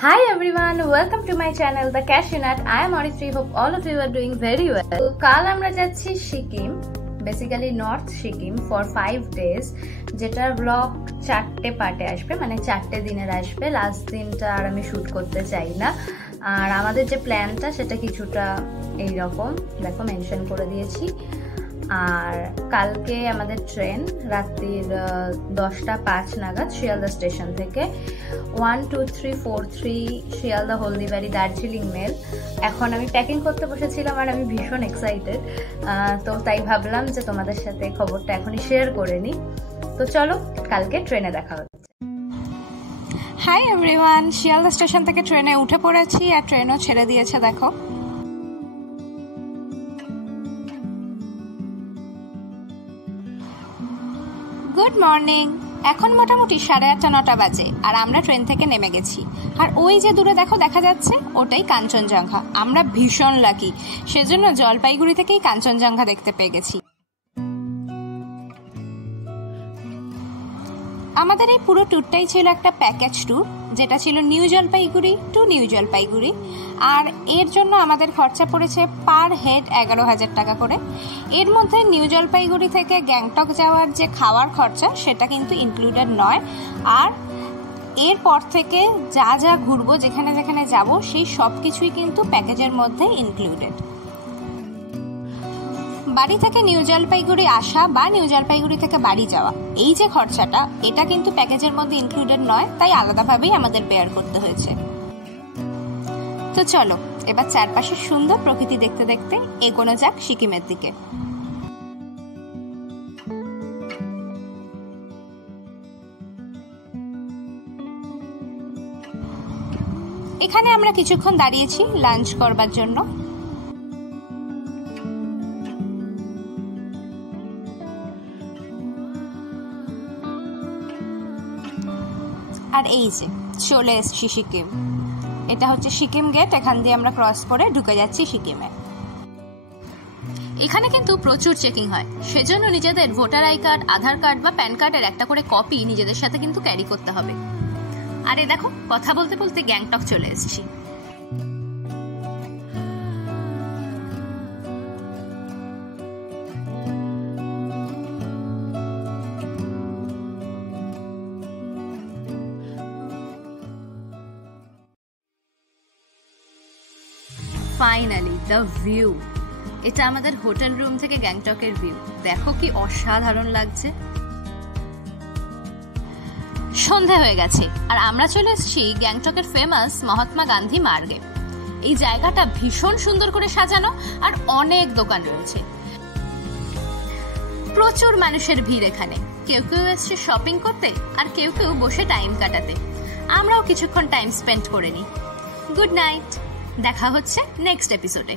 Hi everyone, welcome to my channel The Cashew Nut. I am Arishree. Hope all of you are doing very well. কাল আমরা যাচ্ছি Sikkim, basically north Sikkim for 5 days, যেটার blog 4টে পার্টে আসবে, মানে 4টে দিনের আসবে। লাস্ট দিনটা আর আমি শুট করতে চাই না। আর আমাদের যে প্ল্যানটা সেটা কিছুটা এইরকম, দেখো মেনশন করে দিয়েছি। আর কালকে আমাদের ট্রেন রাত্রির 10টা 5 নাগাদ শিয়ালদা স্টেশন থেকে 12343 শিয়ালদা হলদিবাড়ি দার্জিলিং মেল। এখন আমি প্যাকিং করতে বসেছিলাম আর আমি ভীষণ এক্সাইটেড, তো তাই ভাবলাম যে তোমাদের সাথে খবরটা এখনই শেয়ার করে নিই। তো চলো কালকে ট্রেনে দেখা হচ্ছে। হাই এভরিওয়ান, শিয়ালদা স্টেশন থেকে ট্রেনে উঠে পড়েছি আর ট্রেনও ছেড়ে দিয়েছে। দেখো গুড মর্নিং। এখন মোটামুটি 8:30-9টা বাজে আর আমরা ট্রেন থেকে নেমে গেছি। আর ওই যে দূরে দেখো দেখা যাচ্ছে, ওটাই কাঞ্চনজঙ্ঘা। আমরা ভীষণ লাকি, সেজন্য জলপাইগুড়ি থেকেই কাঞ্চনজঙ্ঘা দেখতে পেয়ে গেছি। আমাদের এই পুরো ট্যুরটাই ছিল একটা প্যাকেজ ট্যুর, যেটা ছিল new Jalpaiguri to new Jalpaiguri. আর এর জন্য আমাদের খরচা পড়েছে পার হেড 11,000 টাকা করে। এর মধ্যে নিউ জলপাইগুড়ি থেকে গ্যাংটক যাওয়ার যে খাওয়ার খরচা সেটা কিন্তু ইনক্লুডেড নয়। আর এরপর থেকে যা যা ঘুরবো, যেখানে যেখানে যাব, সেই সব কিছুই কিন্তু প্যাকেজের মধ্যে ইনক্লুডেড। বাড়ি থেকে নিউ জলপাইগুড়ি আসা বা নিউ জলপাইগুড়ি থেকে বাড়ি যাওয়া, এই যে খরচাটা, এটা কিন্তু প্যাকেজের মধ্যে ইনক্লুডেড নয়, তাই আলাদাভাবেই আমাদের বেয়ার করতে হয়েছে। তো চলো এবার চারপাশে সুন্দর প্রকৃতি দেখতে দেখতে এগোনো যাক সিকিমের দিকে। এখানে আমরা কিছুক্ষণ দাঁড়িয়েছি লাঞ্চ করবার জন্য। আর এই যে চলে এসছি সিকিম। এটা হচ্ছে সিকিম গেট, এখান দিয়ে আমরা ক্রস করে ঢুকে যাচ্ছি সিকিমে। এখানে কিন্তু প্রচুর চেকিং হয়, সেজন্য নিজেদের voter I card, Aadhaar card বা প্যান কার্ডের একটা করে কপি নিজেদের সাথে কিন্তু ক্যারি করতে হবে। আর এই দেখো, কথা বলতে বলতে গ্যাংটক চলে এসেছি। Finally the view. এটা আমাদের হোটেল রুম থেকে গ্যাংটকের ভিউ। দেখো কি অসাধারণ লাগছে। সন্ধে হয়ে গেছে আর আমরা চলে এসেছি গ্যাংটকের ফেমাস মহাত্মা গান্ধী মার্গে। এই জায়গাটা ভীষণ সুন্দর করে সাজানো আর অনেক দোকান রয়েছে। প্রচুর মানুষের ভিড় এখানে। কেউ কেউ এসছে শপিং করতে আর কেউ কেউ বসে টাইম কাটাতে। আমরাও কিছুক্ষণ টাইম স্পেন্ড করে নিই। গুড নাইট, দেখা হচ্ছে নেক্সট এপিসোডে।